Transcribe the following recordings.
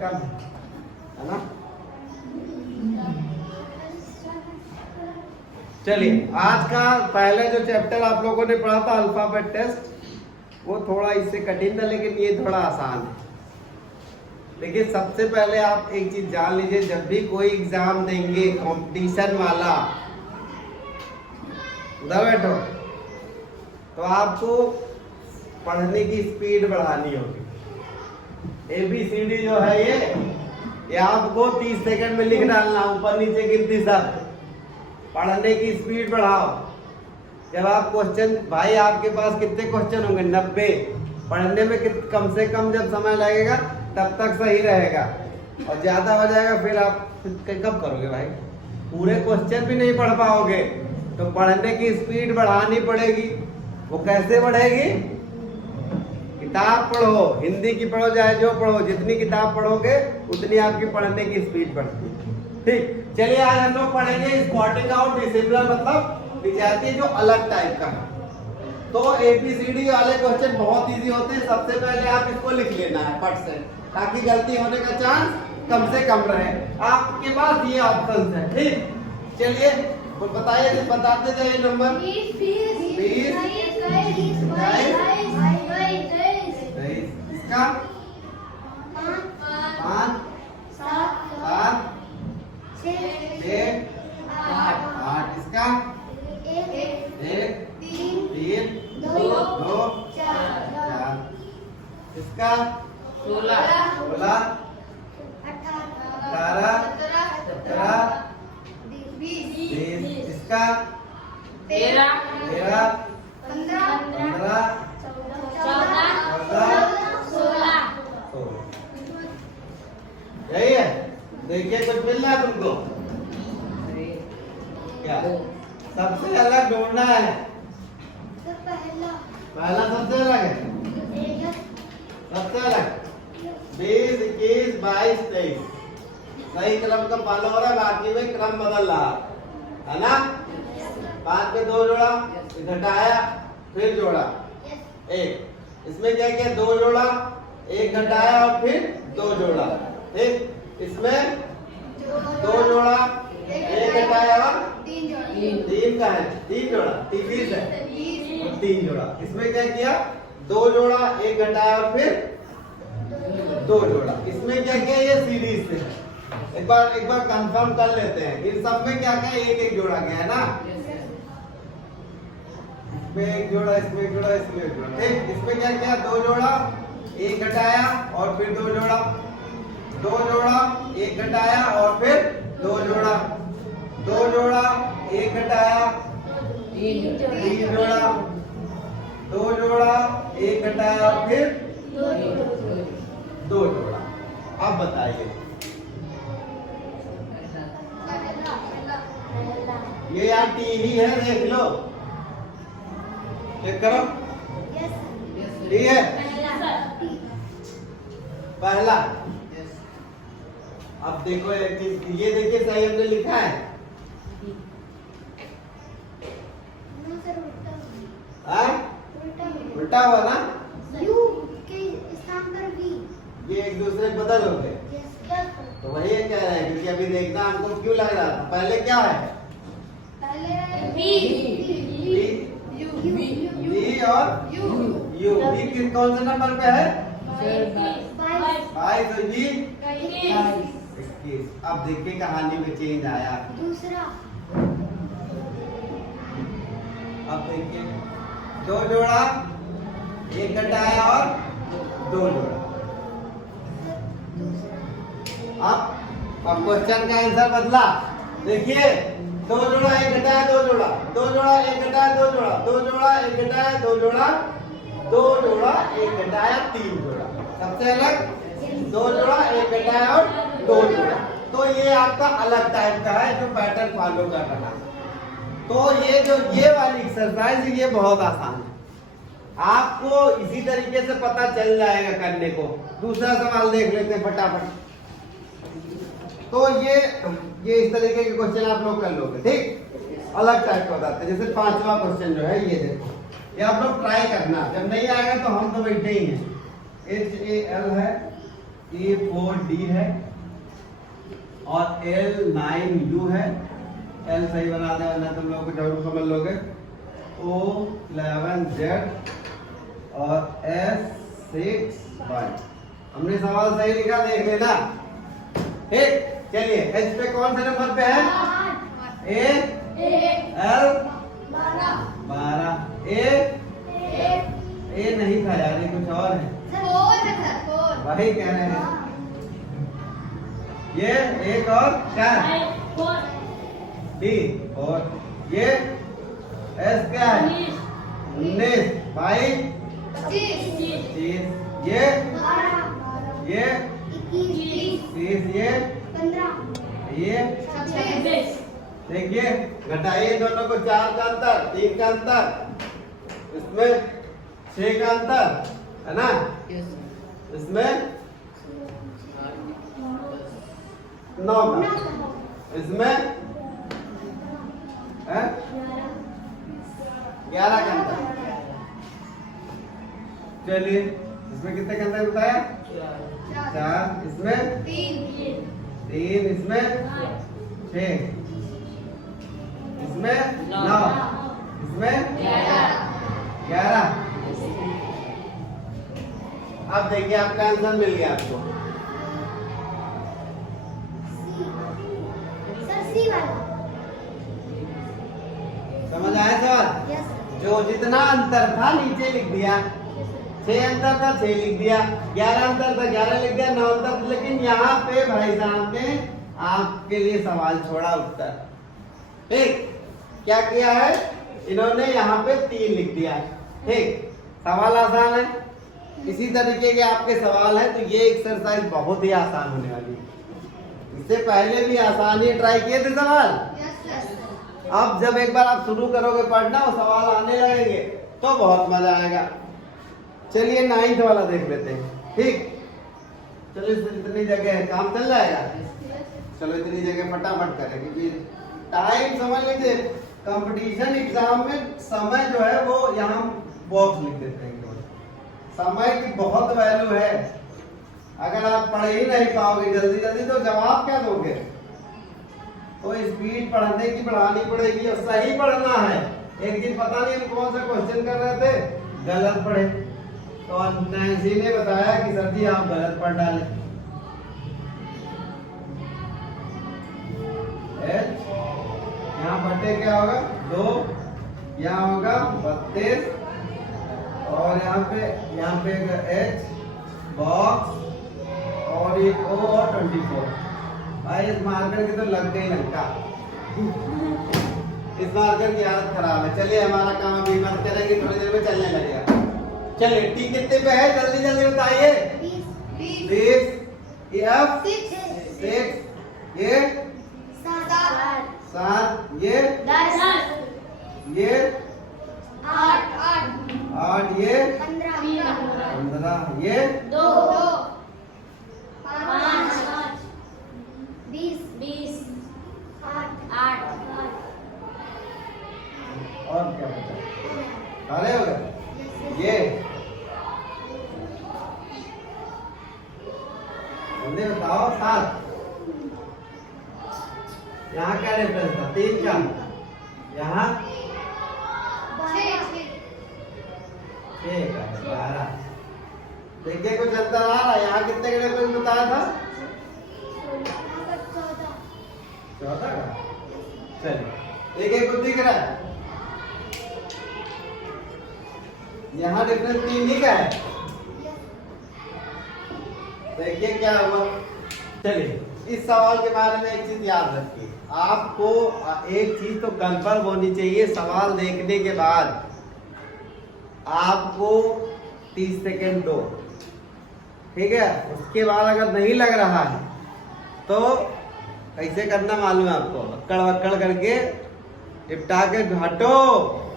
कम है ना। चलिए आज का पहले जो चैप्टर आप लोगों ने पढ़ा था अल्फाबेट टेस्ट, वो थोड़ा इससे कठिन था, लेकिन ये थोड़ा आसान है। देखिए सबसे पहले आप एक चीज जान लीजिए, जब भी कोई एग्जाम देंगे कंपटीशन वाला, उधर बैठो, तो आपको पढ़ने की स्पीड बढ़ानी होगी। ABCD जो है ये आपको 30 सेकंड में लिख डालना, ऊपर नीचे गिनती सब। पढ़ने की स्पीड बढ़ाओ। जब आप क्वेश्चन, भाई आपके पास कितने क्वेश्चन होंगे? 90। पढ़ने में कम से कम जब समय लगेगा तब तक सही रहेगा, और ज्यादा हो जाएगा फिर आप कब करोगे भाई? पूरे क्वेश्चन भी नहीं पढ़ पाओगे। तो पढ़ने की स्पीड बढ़ानी पड़ेगी। वो कैसे बढ़ेगी? किताब पढ़ो, हिंदी की पढ़ो चाहे जो पढ़ो, जितनी किताब पढ़ोगे उतनी आपकी पढ़ने की स्पीड बढ़ती है। ठीक, चलिए आज हम लोग पढ़ेंगे स्पॉटिंग आउट डिसिमिलर, मतलब विजातीय जो अलग टाइप का है। तो ABCD वाले क्वेश्चन बहुत इजी होते हैं। सबसे पहले आप इसको लिख लेना है फट से, ताकि गलती होने का चांस कम से कम रहे। आपके पास ये ऑप्शन है। ठीक, चलिए बताइए, बताते जाइए नंबर 20 इसका 5 7 6 8 इसका 1 3 2 4 इसका 16 18 17 20 इसका 13 15 14 यही है। देखिए कुछ मिल रहा है तुमको क्या? सबसे अलग ढूंढना है। पहला सबसे अलग है, सबसे अलग 20 21 22 23 सही क्रम का फॉलो हो रहा है, बाकी में क्रम बदल रहा है ना। 5 पे 2 जोड़ा, घटाया फिर जोड़ा 1। इसमें क्या किया? 2 जोड़ा, 1 घटाया और फिर 2 जोड़ा। ठीक, इसमें 2 जोड़ा, 1 घटाया और 3 का है, 3 जोड़ा 30 है और 3 जोड़ा। इसमें क्या किया? 2 जोड़ा, 1 घटाया और फिर 2 जोड़ा। इसमें क्या किया? ये सीरीज से एक बार कंफर्म कर लेते हैं। इन सब में क्या क्या एक जोड़ा गया है ना। इसमें 1 जोड़ा, इसमें 1 जोड़ा, इसमें 1 जोड़ा। ठीक, इसमें क्या किया? 2 जोड़ा, 1 घटाया और फिर 2 जोड़ा, 2 जोड़ा, 1 घटाया और फिर 2 जोड़ा, 2 जोड़ा, 1 घटाया 3 जोड़ा, 2 जोड़ा, 1 घटाया और फिर 2 जोड़ा। अब बताइए ये यार टी ही है, देख लो, चेक करो। ठीक है, पहला। अब देखो एक चीज, ये देखिए सही हमने लिखा है। उल्टा हुआ ना, U के स्थान पर V। ये एक दूसरे बदल हो गए। तो वही कह रहे हैं, क्योंकि अभी देखना हमको क्यों लग रहा था। पहले क्या है? V और U। V कौन से नंबर पे है? 22 और V 21। अब देखिए कहानी में चेंज आया दूसरा। अब देखिए 2 जोड़ा, 1 घटाया और 2 जोड़ा। अब क्वेश्चन का आंसर बदला। देखिए 2 जोड़ा, 1 घटाया 2 जोड़ा, 2 जोड़ा, 1 घटाया 2 जोड़ा, 2 जोड़ा, 1 घटाया 2 जोड़ा, 2 जोड़ा, 1 घटाया 3 जोड़ा। सबसे अलग 2 जोड़ा, 1 घटाया और 2 जोड़ा। तो ये आपका अलग टाइप का है जो पैटर्न फॉलो कर रहा है। तो ये वाली एक्सरसाइज ये बहुत आसान है, आपको इसी तरीके से पता चल जाएगा करने को। दूसरा सवाल देख लेते हैं फटाफट। तो ये इस तरीके के क्वेश्चन आप लोग कर लोगे। ठीक, अलग टाइप का बताते हैं। जैसे 5वां क्वेश्चन जो है ये देखो, ये आप लोग ट्राई करना। जब नहीं आएगा तो हम तो बैठे ही हैं। HAL है A4D है और L9U है। L सही बना दे वरना तुम लोग को जरूर समझ लोगे। O11Z और S6Y। हमने सवाल सही लिखा, देख लेना। ठीक, चलिए H पे कौन से नंबर पे है? A L 12। ए नहीं था यार, ये कुछ और है। वही कह रहे हैं। ये एक और क्या है? डी। और ये एस क्या है? 19। 22 30। ये 30। ये देखिए, घटाइए दोनों को। 4 का अंतर, 3 का अंतर, इसमें 6 का अंतर है ना, इसमें 9 का, इसमें 11 का अंतर। चलिए, इसमें कितने का अंतर बताया? 4। इसमें 3, इसमें 6, इसमें 9, इसमें 11। अब देखिए आपका आंसर मिल गया आपको। समझ आया सवाल? जो जितना अंतर था नीचे लिख दिया। 6 अंतर था 6 लिख दिया, 11 अंतर था 11 लिख दिया, 9 अंतर। लेकिन यहाँ पे भाई साहब ने आपके लिए सवाल छोड़ा उत्तर। ठीक, क्या किया है इन्होंने? यहाँ पे 3 लिख दिया। ठीक, सवाल आसान है। इसी तरीके के आपके सवाल है, तो ये एक्सरसाइज बहुत ही आसान होने वाली है। इससे पहले भी आसान ही ट्राई किए थे सवाल। अब जब एक बार आप शुरू करोगे पढ़ना और सवाल आने लगेंगे तो बहुत मजा आएगा। चलिए 9th वाला देख लेते हैं। ठीक, चलो इतनी जगह काम चल जाएगा। चलो इतनी जगह फटाफट करें, क्योंकि टाइम समझ लीजिए। कंपटीशन एग्जाम में समय जो है वो यहाँ बॉक्स लिख देते हैं। समय की बहुत वैल्यू है। अगर आप पढ़ ही नहीं पाओगे जल्दी जल्दी तो जवाब क्या दोगे? तो स्पीड पढ़ने की बढ़ानी पड़ेगी और सही पढ़ना है। एक दिन पता नहीं हम कौन सा क्वेश्चन कर रहे थे, गलत पढ़े तो नैन्सी ने बताया कि सर जी आप गलत पढ़ डाले। यहाँ बटे क्या होगा? 2, यहाँ होगा 32 और यहाँ पे H बॉक्स और ये O और 24। भाई इस मार्कर की तो लग गई लंका। इस मार्कर की हालत खराब है। चलिए हमारा काम अभी मत करेंगे, थोड़ी देर में चलने लगेगा। चलिए टी कितने पे है जल्दी जल्दी बताइए। 20। F 6, ये 7, ये 10, ये 8, ये 15, ये 2, 5, 20, 8। और क्या बचा? सारे हो गए। ये जल्दी बताओ। 7। यहाँ क्या डिफरेंस था? 3 का, यहाँ 6 का 12। देखिए कुछ अंतर आ रहा है। यहाँ कितने का डिफरेंस बताया था? 14 का। चलिए एक कुछ दिख रहा है। यहाँ डिफरेंस 3 ही का है। देखिए क्या हुआ। चलिए इस सवाल के बारे में एक चीज याद रखिए। आपको एक चीज तो कंफर्म होनी चाहिए, सवाल देखने के बाद आपको 30 सेकेंड दो। ठीक है, उसके बाद अगर नहीं लग रहा है तो कैसे करना मालूम है आपको? अक्कड़ वक्कड़ करके निपटा के हटो।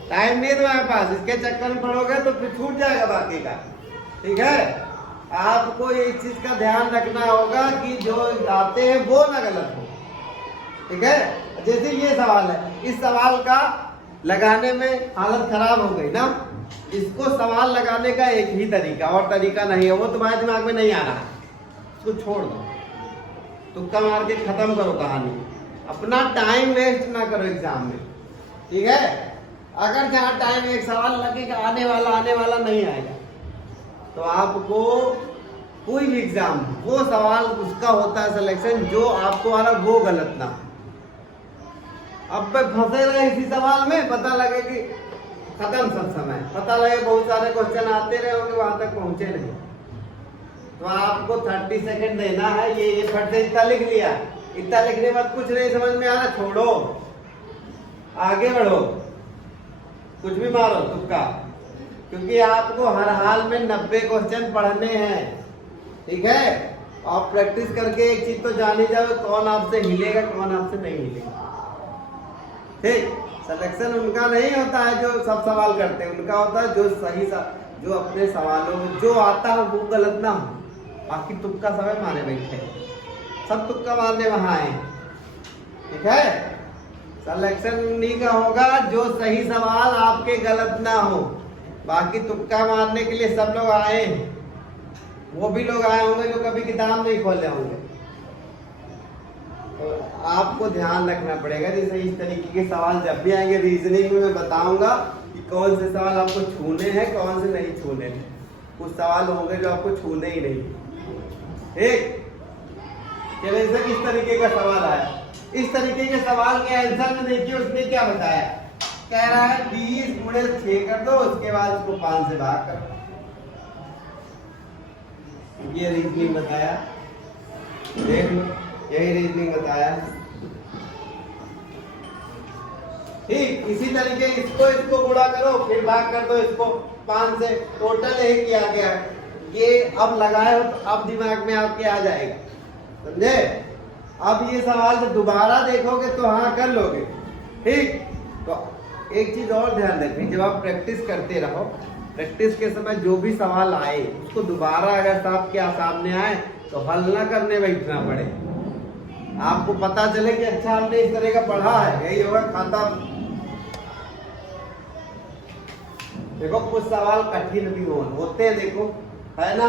टाइम नहीं है तुम्हारे पास, इसके चक्कर में पड़ोगे तो फिर छूट जाएगा बाकी का। ठीक है, आपको एक चीज का ध्यान रखना होगा कि जो आते हैं वो ना गलत हो। ठीक है, जैसे ये सवाल है, इस सवाल का लगाने में हालत खराब हो गई ना। इसको सवाल लगाने का एक ही तरीका, और तरीका नहीं है, वो तुम्हारे दिमाग में नहीं आ रहा है। इसको छोड़ दो, तुक्का मार के खत्म करो कहानी। अपना टाइम वेस्ट ना करो एग्जाम में, ठीक है। अगर जहाँ टाइम एक सवाल लगेगा आने वाला नहीं आएगा, तो आपको कोई भी एग्जाम वो सवाल उसका होता है सिलेक्शन जो आपको आ रहा वो गलत ना। अब फंसे रहे इसी सवाल में, पता लगे कि खत्म सब समय, पता लगे बहुत सारे क्वेश्चन आते रहे होंगे वहां तक पहुंचे नहीं, तो आपको 30 सेकंड देना है। ये फट से इतना लिख लिया, इतना लिखने के बाद कुछ नहीं समझ में आ रहा, छोड़ो, आगे बढ़ो, कुछ भी मारो तुक्का, क्योंकि आपको हर हाल में 90 क्वेश्चन पढ़ने हैं, ठीक है। आप प्रैक्टिस करके एक चीज तो जान ही जाओ, कौन आपसे हिलेगा कौन आपसे नहीं हिलेगा, ठीक। सिलेक्शन उनका नहीं होता है जो सब सवाल करते हैं, उनका होता है जो सही जो अपने सवालों में जो आता है वो गलत ना हो। बाकी तुक्का समय मारे बैठे, सब तुक्का मारने वहां आए, ठीक है। सिलेक्शन उन्हीं का होगा जो सही सवाल आपके गलत ना हो। बाकी तुक्का मारने के लिए सब लोग आए, वो भी लोग आए होंगे जो कभी किताब नहीं खोले होंगे। तो आपको ध्यान रखना पड़ेगा, जैसे इस तरीके के सवाल जब भी आएंगे रीजनिंग में मैं बताऊंगा कि कौन से सवाल आपको छूने हैं कौन से नहीं छूने हैं। कुछ सवाल होंगे जो आपको छूने ही नहीं, ठीक। चलिए जैसे किस तरीके का सवाल आया, इस तरीके के सवाल के आंसर में देखिए उसने क्या बताया। कह रहा है 20 गुणे 6 कर दो, उसके बाद उसको 5 से भाग कर, ये रीजनिंग बताया, देख लो यही रीजनिंग बताया, ठीक। इसी तरीके इसको गुणा करो फिर भाग कर दो इसको 5 से, टोटल यही किया गया। ये अब लगाए हो तो अब दिमाग में आपके आ जाएगा, समझे। अब ये सवाल जब दोबारा देखोगे तो हाँ कर लोगे, ठीक। तो एक चीज और ध्यान रखें, जब आप प्रैक्टिस करते रहो, प्रैक्टिस के समय जो भी सवाल आए उसको दोबारा अगर आपके सामने आए तो हल ना करने बैठना पड़े, आपको पता चले कि अच्छा हमने इस तरह का पढ़ा है, यही होगा खाता। देखो कुछ सवाल कठिन भी होते हैं, देखो है ना,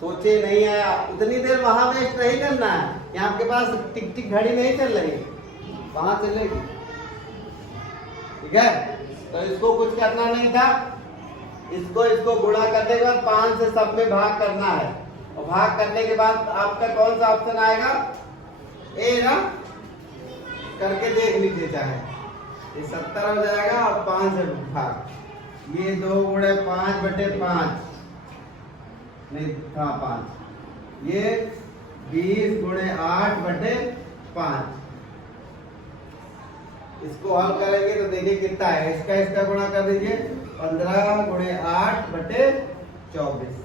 सोचे नहीं है उतनी देर वहां वेस्ट नहीं करना है। यहाँ आपके पास टिक टिक घड़ी नहीं चल रही, वहां चलेगी, ठीक है। तो इसको कुछ करना नहीं था, इसको गुणा करने के बाद 5 से सब में भाग करना है, और भाग करने के बाद आपका कौन सा ऑप्शन आएगा, ए ना, करके देख लीजिए चाहे, ये 70 हो जाएगा और 5 से भाग, ये 2 गुणे 5 बटे 5 नहीं था 5, ये 20 गुणे 8 बटे 5। इसको हल करेंगे तो देखिए कितना है, इसका गुणा कर दीजिए 15 गुणे 8 बटे 24।